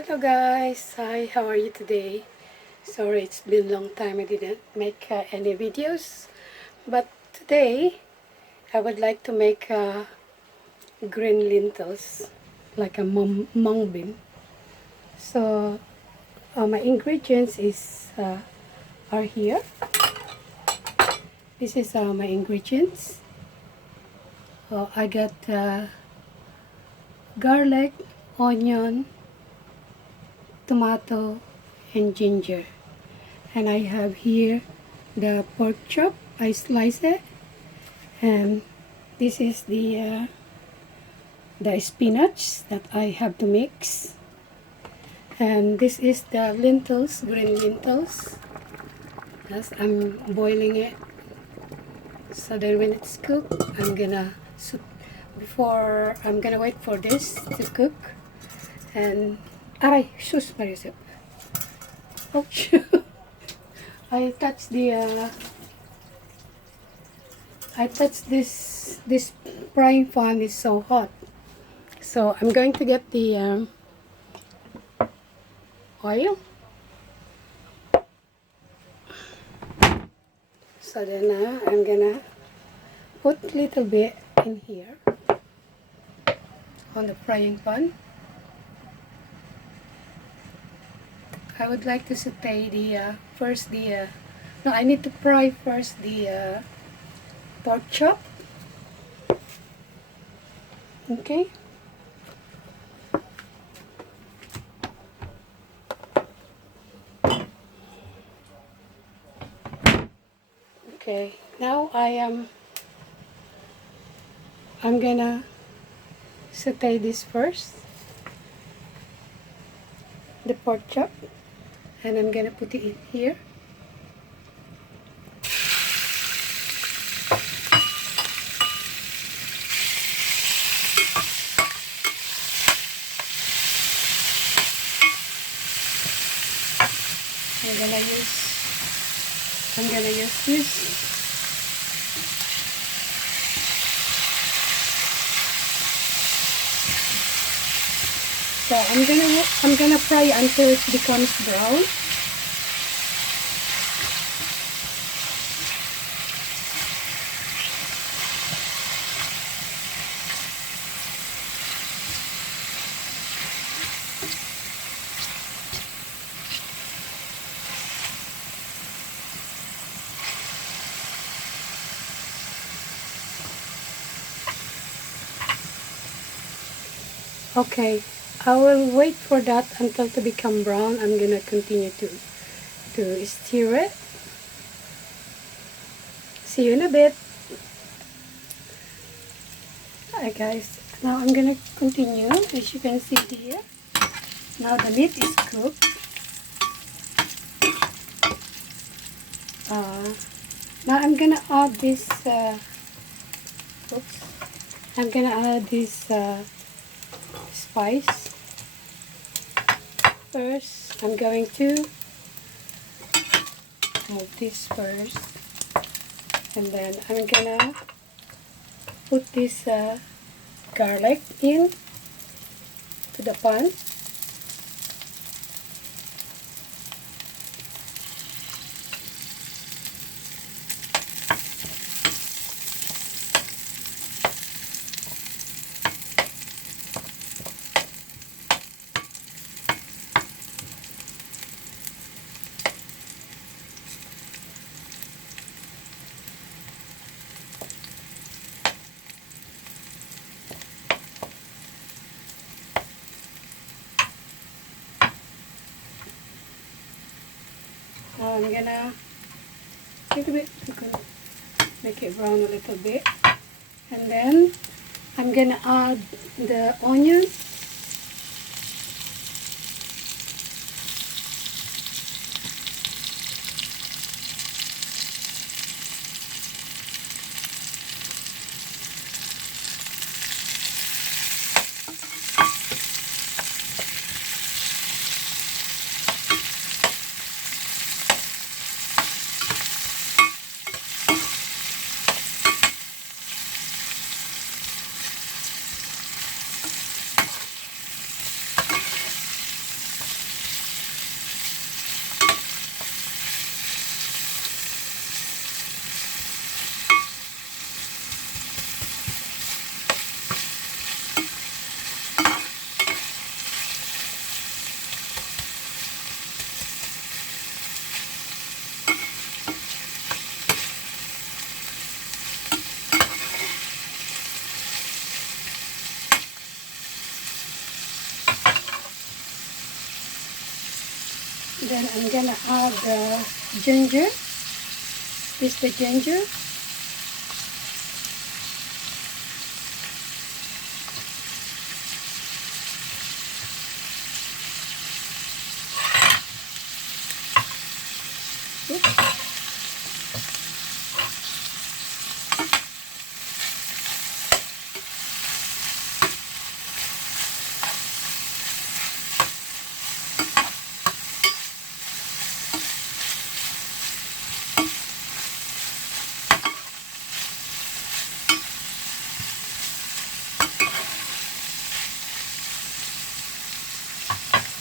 Hello guys, hi, how are you today? Sorry, it's been a long time I didn't make any videos, but today I would like to make green lentils, like a mung bean. So my ingredients are here. This is my ingredients. I got garlic, onion, tomato, and ginger. And I have here the pork chop. I slice it, and this is the spinach that I have to mix, and this is the lentils, green lentils. Yes, I'm boiling it, so then when it's cooked, I'm gonna wait for this to cook. And aray, sus Marisol. Oh, I touched this frying pan is so hot. So I'm going to get the oil. So then I'm gonna put a little bit in here on the frying pan. I would like to saute no, I need to fry first the pork chop. Okay. Okay. Now I'm gonna saute this first, the pork chop, and I'm gonna put it in here. I'm gonna use this. So I'm gonna fry until it becomes brown. Okay, I will wait for that until to become brown. I'm gonna continue to stir it. See you in a bit. Hi guys, now I'm gonna continue. As you can see here, now the meat is cooked. Now I'm gonna add this. I'm gonna add this spice. First, I'm going to add this first, and then I'm gonna put this garlic in to the pan. Now I'm gonna make it brown a little bit, and then I'm gonna add the onion. Then I'm gonna add the ginger. This is the ginger. Oops.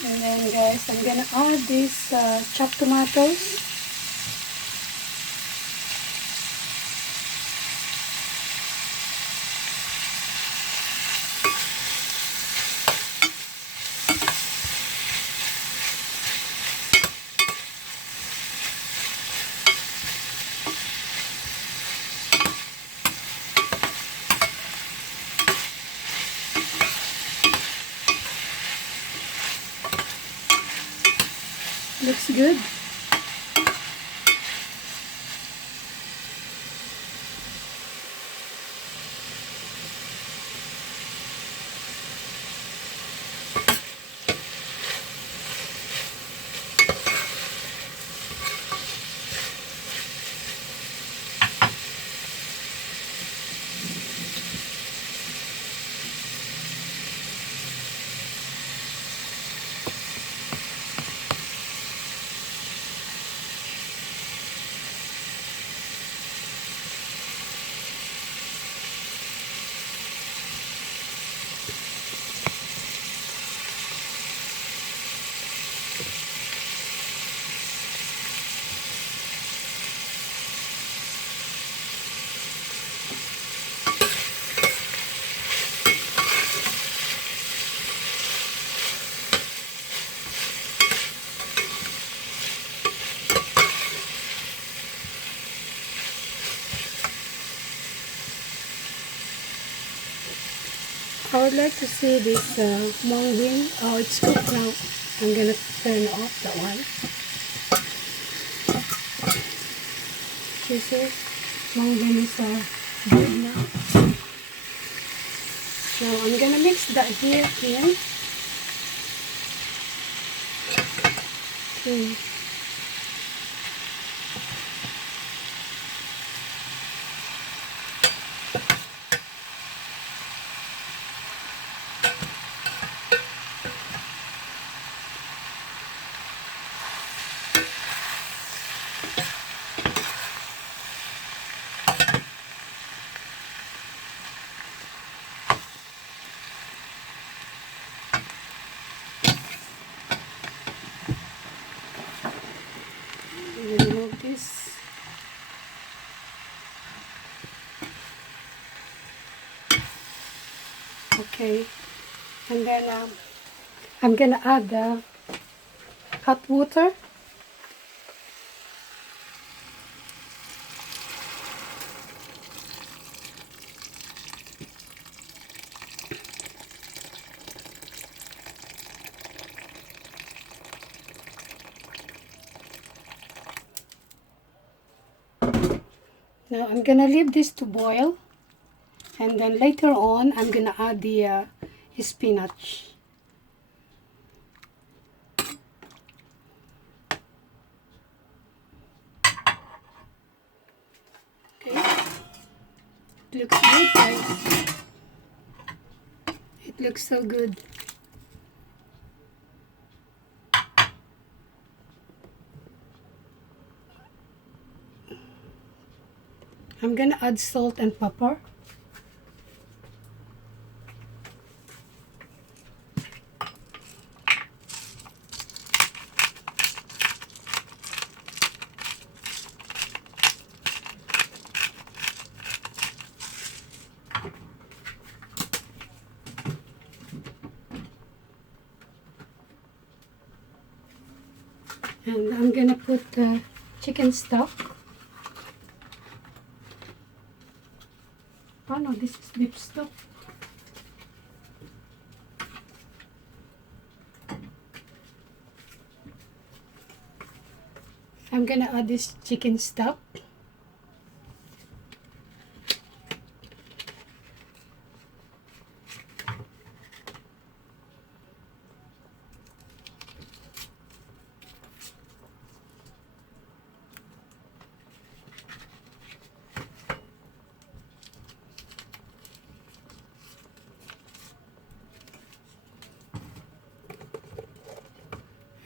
And then guys, I'm gonna add these chopped tomatoes. Looks good. I would like to see this mung bean. Oh, it's cooked now. I'm gonna turn off that one. You see, mung bean is good now. Now I'm gonna mix that here in. Okay. Remove this. Okay, and then I'm gonna add the hot water. Now I'm gonna leave this to boil, and then later on I'm gonna add the spinach. Okay, it looks good, guys. It looks so good. I'm gonna add salt and pepper. And I'm gonna put chicken stock. Oh no, this is beef stock. I'm gonna add this chicken stock.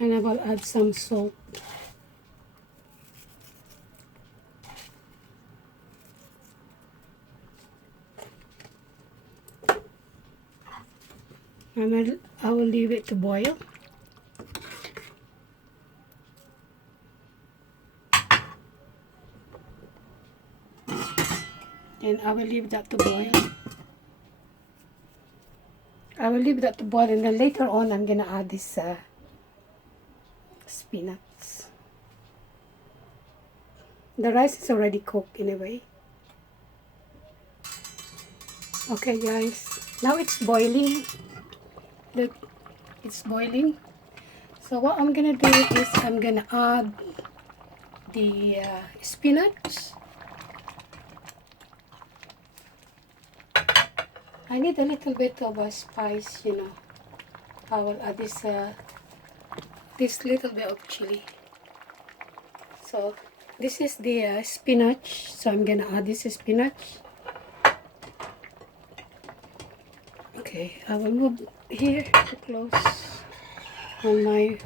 And I will add some salt. And I will leave it to boil. And I will leave that to boil. I will leave that to boil, and then later on I'm gonna add this spinach. The rice is already cooked anyway. Okay guys, now it's boiling. Look, it's boiling. So what I'm gonna do is I'm gonna add the spinach. I need a little bit of a spice, you know. I will add this little bit of chili. So this is the spinach. So I'm gonna add this spinach. Okay, I will move here to close on my.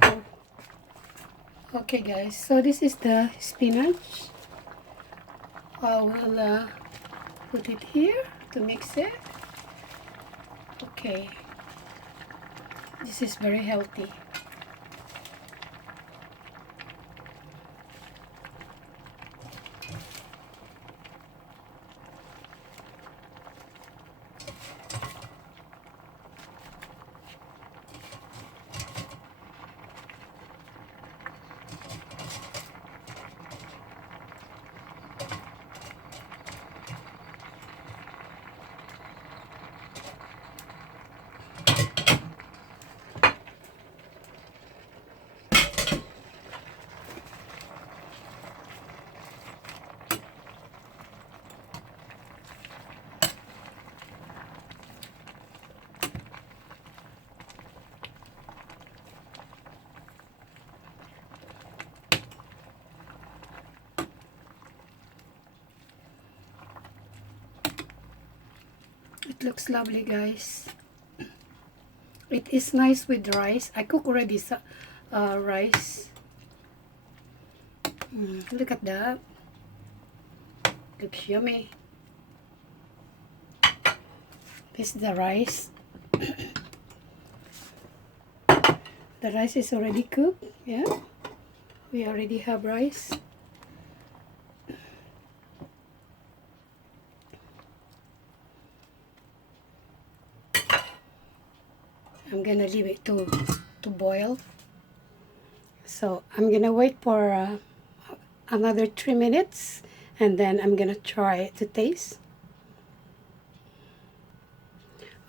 Okay, guys. So this is the spinach. I will put it here to mix it. Okay, this is very healthy. It looks lovely, guys. It is nice with rice. I cook already rice. Look at that. Looks yummy. This is the rice. The rice is already cooked. Yeah, we already have rice. I'm gonna leave it to boil. So I'm gonna wait for another 3 minutes, and then I'm gonna try it to taste.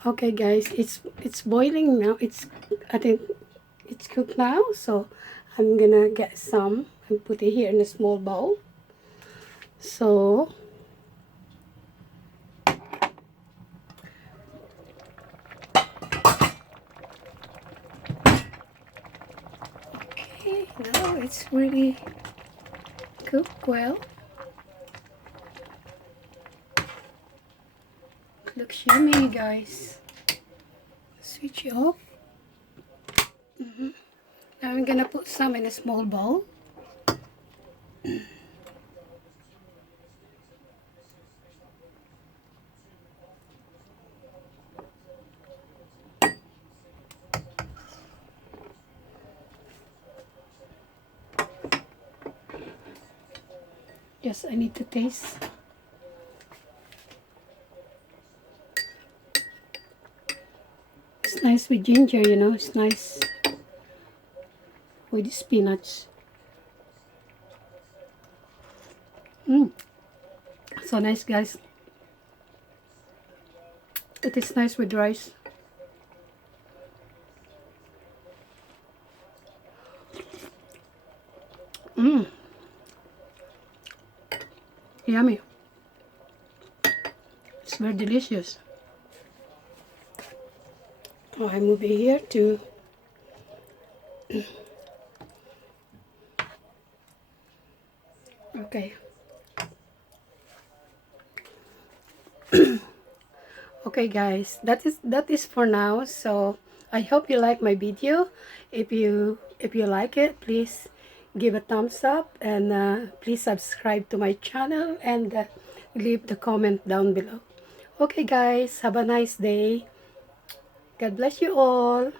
Okay guys, it's boiling now. I think it's cooked now, so I'm gonna get some and put it here in a small bowl. So okay, now it's really cooked well. It looks yummy, guys. Switch it off. Now I'm gonna put some in a small bowl. Yes, I need to taste. It's nice with ginger, you know. It's nice with spinach. So nice, guys. It is nice with rice. Yummy. It's very delicious. Oh, I move it here to okay. Okay guys, that is for now. So I hope you like my video. If you like it, please give a thumbs up, and please subscribe to my channel, and leave the comment down below. Okay guys, have a nice day. God bless you all.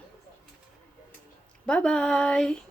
Bye bye.